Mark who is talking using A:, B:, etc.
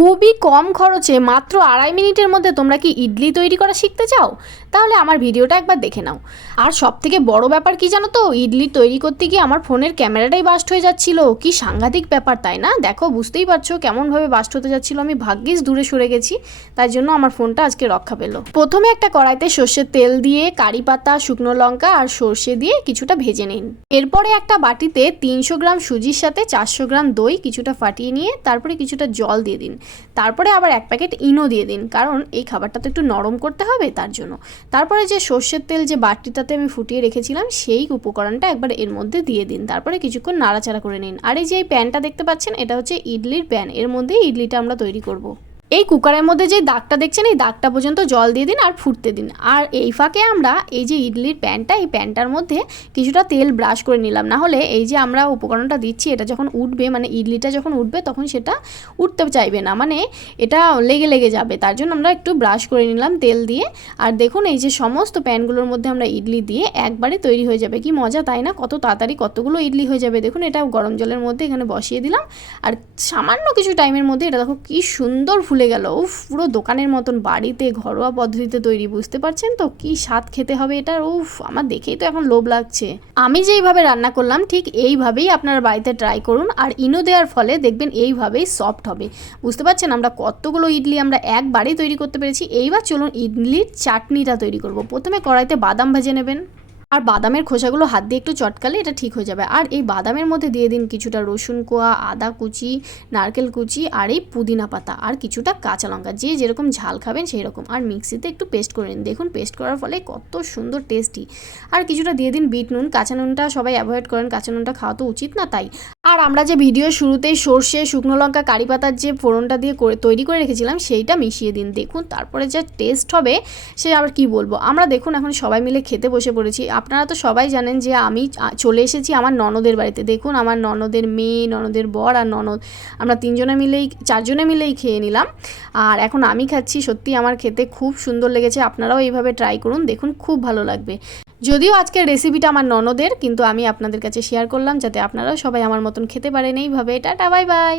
A: খুবই কম খরচে মাত্র আড়াই মিনিটের মধ্যে তোমরা কি ইডলি তৈরি করা শিখতে চাও? তাহলে আমার ভিডিওটা একবার দেখে নাও। আর সব থেকে বড় ব্যাপার কি জানো তো? ইডলি তৈরি করতে গিয়ে আমার ফোনের ক্যামেরাটাই বাস্ট হয়ে যাচ্ছিল। কি সাংঘাতিক ব্যাপার, তাই না? দেখো, বুঝতেই পারছ কেমনভাবে বাস্ট হতে যাচ্ছিল। আমি ভাগ্যিস দূরে সরে গেছি, তাই জন্য আমার ফোনটা আজকে রক্ষা পেল। প্রথমে একটা কড়াইতে সর্ষের তেল দিয়ে, কারি পাতা, শুকনো লঙ্কা আর সর্ষে দিয়ে কিছুটা ভেজে নিন। এরপরে একটা বাটিতে তিনশো গ্রাম সুজির সাথে চারশো গ্রাম দই কিছুটা ফাটিয়ে নিয়ে, তারপরে কিছুটা জল দিয়ে দিন। তারপরে আবার এক প্যাকেট ইনো দিয়ে দিন, কারণ এই খাবারটা তো একটু নরম করতে হবে তার জন্য তারপরে যে সর্ষের তেল যে বাটিটাতে আমি ফুটিয়ে রেখেছিলাম, সেই উপকরণটা একবার এর মধ্যে দিয়ে দিন, তারপরে কিছুক্ষণ নাড়াচাড়া করে নিন আর এই যে এই প্যানটা দেখতে পাচ্ছেন, এটা হচ্ছে ইডলির প্যান, এর মধ্যেই ইডলিটা আমরা তৈরি করব। এই কুকারের মধ্যে যে দাগটা দেখছেন, এই দাগটা পর্যন্ত জল দিয়ে দিন আর ফুটতে দিন। আর এই ফাঁকে আমরা এই যে ইডলির প্যানটা, এই প্যানটার মধ্যে কিছুটা তেল ব্রাশ করে নিলাম। না হলে এই যে আমরা উপকরণটা দিচ্ছি, এটা যখন উঠবে মানে ইডলিটা যখন উঠবে, তখন সেটা উঠতে চাইবে না। মানে এটা লেগে লেগে যাবে, তার জন্য আমরা একটু ব্রাশ করে নিলাম তেল দিয়ে। আর দেখুন, এই যে সমস্ত প্যানগুলোর মধ্যে আমরা ইডলি দিয়ে একবারে তৈরি হয়ে যাবে। কি মজা, তাই না? কত তাড়াতাড়ি কতগুলো ইডলি হয়ে যাবে। দেখুন, এটা গরম জলের মধ্যে এখানে বসিয়ে দিলাম। আর সামান্য কিছু টাইমের মধ্যে, এটা দেখো কি সুন্দর ফুলে গেল। উফ, পুরো দোকানের মতন বাড়িতে ঘরোয়া পদ্ধতিতে তৈরি, বুঝতে পারছেন তো? কি স্বাদ খেতে হবে এটা উফ, আমার দেখেই তো এখন লোভ লাগছে। আমি যেইভাবে রান্না করলাম, ঠিক এইভাবেই আপনারা বাড়িতে ট্রাই করুন আর ইনো দেওয়ার ফলে দেখবেন এইভাবেই সফট হবে। বুঝতে পারছেন? আমরা কতগুলো ইডলি আমরা একবারেই তৈরি করতে পেরেছি। এইবার চলুন ইডলির চাটনিটা তৈরি করব। প্রথমে কড়াইতে বাদাম ভেজে নেবেন। আর বাদামের খোসাগুলো হাত দিয়ে একটু চটকালে এটা ঠিক হয়ে যাবে। আর এই বাদামের মধ্যে দিয়ে দিন কিছুটা রসুন কোয়া, আদা কুচি, নারকেল কুচি আর এই পুদিনা পাতা আর কিছুটা কাঁচা লঙ্কা। যে যেরকম ঝাল খাবেন সেই রকম আর মিক্সিতে একটু পেস্ট করে নিন। দেখুন পেস্ট করার ফলে কত সুন্দর টেস্টি। আর কিছুটা দিয়ে দিন বিট নুন। কাঁচা নুনটা সবাই অ্যাভয়েড করেন। কাঁচা নুনটা খাওয়া তো উচিত না তাই। আর আমরা যে ভিডিও শুরুতেই সর্ষে, শুকনো লঙ্কা, কারি পাতার যে ফোড়নটা দিয়ে করে তৈরি করে রেখেছিলাম সেইটা মিশিয়ে দিন। দেখুন তারপরে যা টেস্ট হবে সে আবার কি বলব? আমরা দেখুন এখন সবাই মিলে খেতে বসে পড়েছি। আপনারা তো সবাই জানেন যে আমি চলে এসেছি আমার ননদের বাড়িতে। দেখুন, আমার ননদের মেয়ে, ননদের বর আর ননদ। আমরা তিনজনে মিলেই, চারজনে মিলেই খেয়ে নিলাম। আর এখন আমি খাচ্ছি, সত্যি আমার খেতে খুব সুন্দর লেগেছে। আপনারাও এইভাবে ট্রাই করুন, দেখুন খুব ভালো লাগবে। যদিও আজকের রেসিপিটা আমার ননদের, কিন্তু আমি আপনাদের কাছে শেয়ার করলাম, যাতে আপনারাও সবাই আমার মতন খেতে পারেন। এইভাবে, টাটা বাই বাই